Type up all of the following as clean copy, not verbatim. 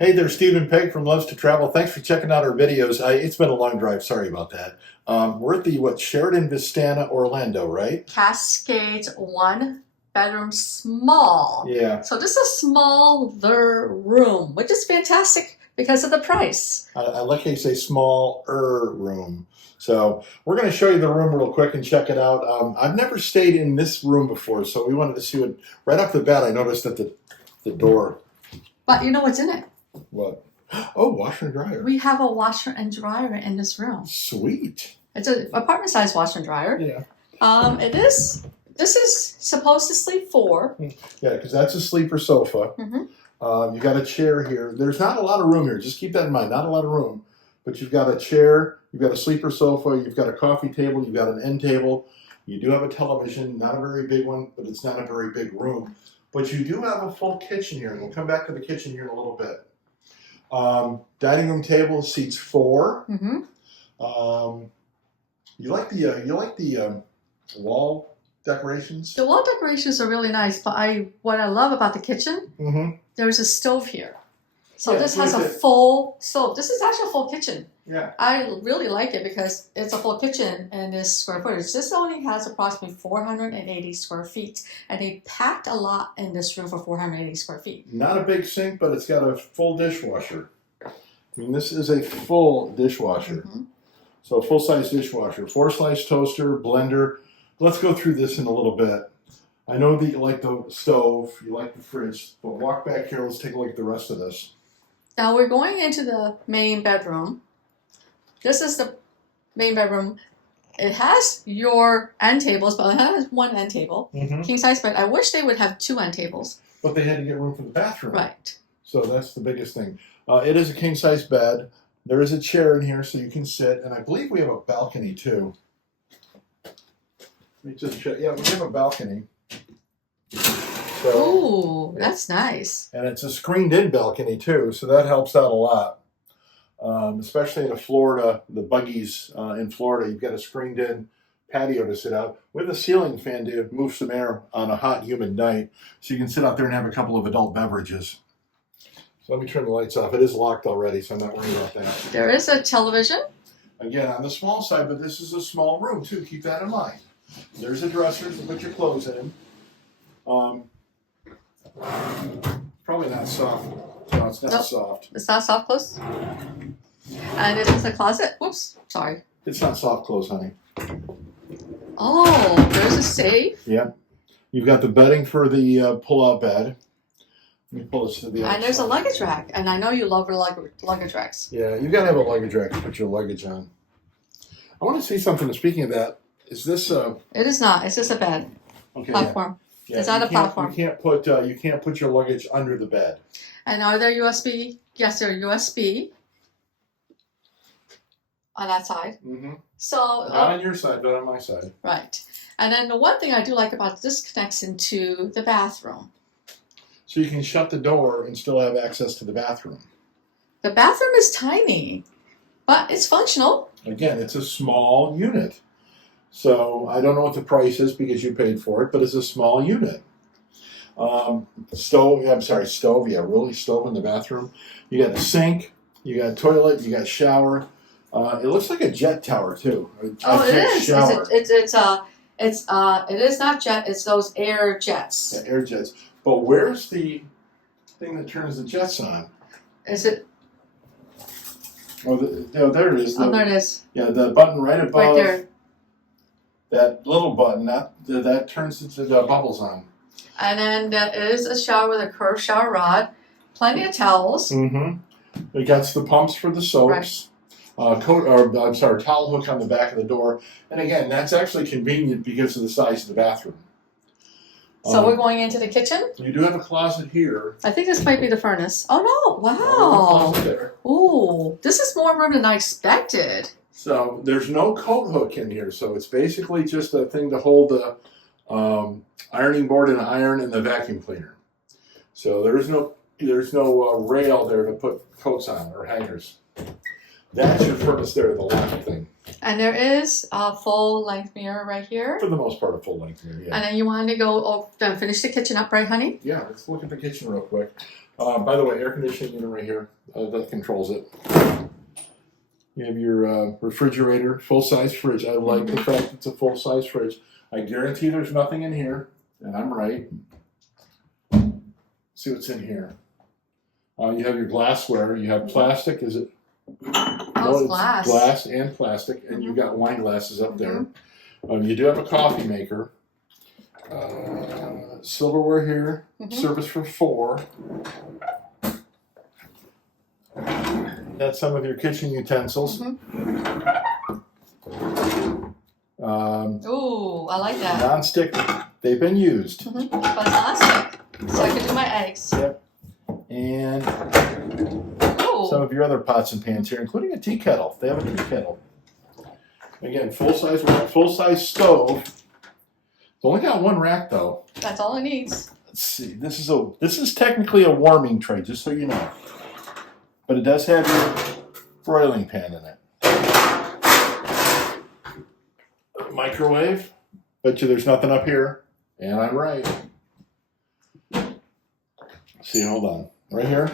Hey there, Steve and Peg from Loves to Travel. Thanks for checking out our videos. It's been a long drive. Sorry about that. We're at the Sheraton Vistana Orlando, right? Cascades 1 bedroom small. Yeah. So this is a smaller room, which is fantastic because of the price. I like how you say smaller room. So we're going to show you the room real quick and check it out. I've never stayed in this room before, so we wanted to see what. Right off the bat, I noticed that the door. But you know what's in it? What? Oh, washer and dryer. We have a washer and dryer in this room. Sweet. It's an apartment-sized washer and dryer. Yeah. This is supposed to sleep 4. Yeah, because that's a sleeper sofa. Mm-hmm. You got a chair here. There's not a lot of room here. Just keep that in mind. Not a lot of room. But you've got a chair. You've got a sleeper sofa. You've got a coffee table. You've got an end table. You do have a television. Not a very big one, but it's not a very big room. But you do have a full kitchen here. And we'll come back to the kitchen here in a little bit. Dining room table seats 4. Mm-hmm. You like the wall decorations? The wall decorations are really nice, but what I love about the kitchen, there's a stove here. So Yeah, this has a full stove. This is actually a full kitchen. Yeah. I really like it because it's a full kitchen and this square footage. This only has approximately 480 square feet, and they packed a lot in this room for 480 square feet. Not a big sink, but it's got a full dishwasher. I mean, this is a full dishwasher. So a full-size dishwasher, 4-slice toaster, blender. Let's go through this in a little bit. I know that you like the stove, you like the fridge, but walk back here. Let's take a look at the rest of this. Now we're going into the main bedroom. This is the main bedroom. It has your end tables, but it has one end table. King size bed. I wish they would have 2 end tables. But they had to get room for the bathroom. Right. So that's the biggest thing. It is a king size bed. There is a chair in here so you can sit, and I believe we have a balcony too. Let me just check. Yeah, we have a balcony. So, ooh, that's nice. And it's a screened-in balcony too, so that helps out a lot. Especially in Florida, the buggies in Florida, you've got a screened-in patio to sit out with a ceiling fan to move some air on a hot, humid night, so you can sit out there and have a couple of adult beverages. So let me turn the lights off. It is locked already, so I'm not worried about that. There is a television. Again, on the small side, but this is a small room too. Keep that in mind. There's a dresser to put your clothes in. Probably not soft. No, it's not soft. It's not soft close. And it is a closet. Whoops, sorry. It's not soft close, honey. Oh, there's a safe. Yeah. You've got the bedding for the pull-out bed. Let me pull this to the outside. And there's a luggage rack. And I know you love luggage racks. Yeah, you've got to have a luggage rack to put your luggage on. I want to see something. Speaking of that, is this It is not. It's just a bed. Okay, platform. Yeah, it's not a platform. You can't put your luggage under the bed. And are there USB? Yes, there are USB on that side. So not on your side, but on my side. Right. And then the one thing I do like about this connects into the bathroom. So you can shut the door and still have access to the bathroom. The bathroom is tiny, but it's functional. Again, it's a small unit. So I don't know what the price is because you paid for it, but it's a small unit. Stove, yeah, really stove in the bathroom. You got a sink, you got a toilet, you got a shower. It looks like a jet tower too. Oh, it is. Shower. It is not jet. It's those air jets. Yeah, air jets. But where's the thing that turns the jets on? Is it? Oh, there it is. There it is. Yeah, the button right above. Right there. That little button that turns the bubbles on. And then there is a shower with a curved shower rod, plenty of towels. It got the pumps for the soaps. Right. Towel hook on the back of the door. And again, that's actually convenient because of the size of the bathroom. So we're going into the kitchen. You do have a closet here. I think this might be the furnace. Oh no! Wow. There. Ooh, this is more room than I expected. So there's no coat hook in here, so it's basically just a thing to hold the ironing board and iron and the vacuum cleaner. So there's no rail there to put coats on or hangers. That's your furnace there, the lamp thing. And there is a full-length mirror right here. For the most part, a full-length mirror, yeah. And then you wanted to go and finish the kitchen up, right, honey? Yeah, let's look at the kitchen real quick. By the way, air conditioning unit right here that controls it. You have your refrigerator, full-size fridge. I like the fact it's a full-size fridge. I guarantee there's nothing in here, and I'm right. See what's in here. You have your glassware. You have plastic. Is it? Oh, it's glass. Glass and plastic, and you've got wine glasses up there. You do have a coffee maker. Silverware here. Service for 4. That's some of your kitchen utensils. Ooh, I like that. Non-stick. They've been used. But non-stick, so I can do my eggs. Yep. And some of your other pots and pans here, including a tea kettle. They have a tea kettle. Again, full-size stove. It's only got 1 rack though. That's all it needs. Let's see. This is technically a warming tray, just so you know. But it does have your broiling pan in it. Microwave. Bet you there's nothing up here. And I'm right. See, hold on. Right here.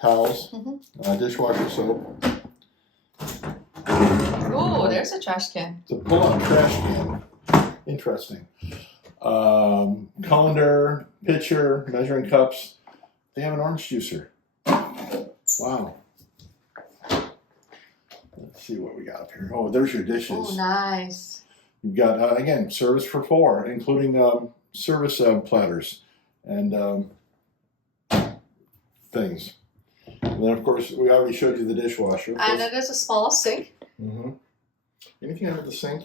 Towels. Dishwasher soap. Ooh, there's a trash can. It's a pull-out trash can. Interesting. Colander, pitcher, measuring cups. They have an orange juicer. Wow. Let's see what we got up here. Oh, there's your dishes. Oh, nice. You've got, again, service for 4, including service platters and things. And then, of course, we already showed you the dishwasher. And it is a small sink. Anything under the sink?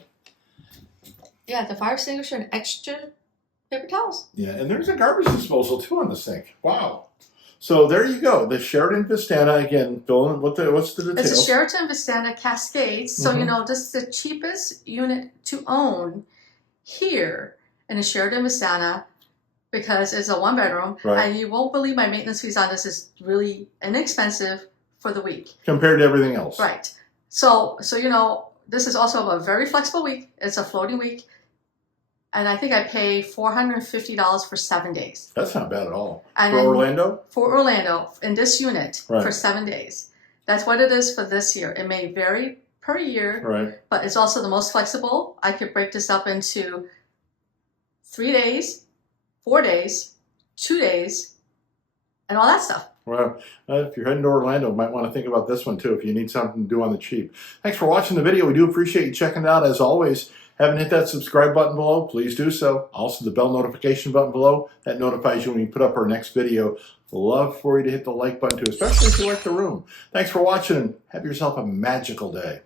Yeah, the fire extinguisher and extra paper towels. Yeah, and there's a garbage disposal, too, on the sink. Wow. So there you go. The Sheraton Vistana, again, Bill, what's the details? It's a Sheraton Vistana Cascades. So, you know, this is the cheapest unit to own here in the Sheraton Vistana because it's a 1-bedroom. Right. And you won't believe my maintenance fees on this is really inexpensive for the week. Compared to everything else. Right. So you know, this is also a very flexible week. It's a floating week. And I think I pay $450 for 7 days. That's not bad at all. And for Orlando? For Orlando, in this unit, right. for 7 days. That's what it is for this year. It may vary per year, right. but it's also the most flexible. I could break this up into 3 days, 4 days, 2 days, and all that stuff. Well, if you're heading to Orlando, you might want to think about this one too if you need something to do on the cheap. Thanks for watching the video. We do appreciate you checking it out. As always, haven't hit that subscribe button below, please do so. Also, the bell notification button below, that notifies you when we put up our next video. Love for you to hit the like button too, especially if you like the room. Thanks for watching and have yourself a magical day.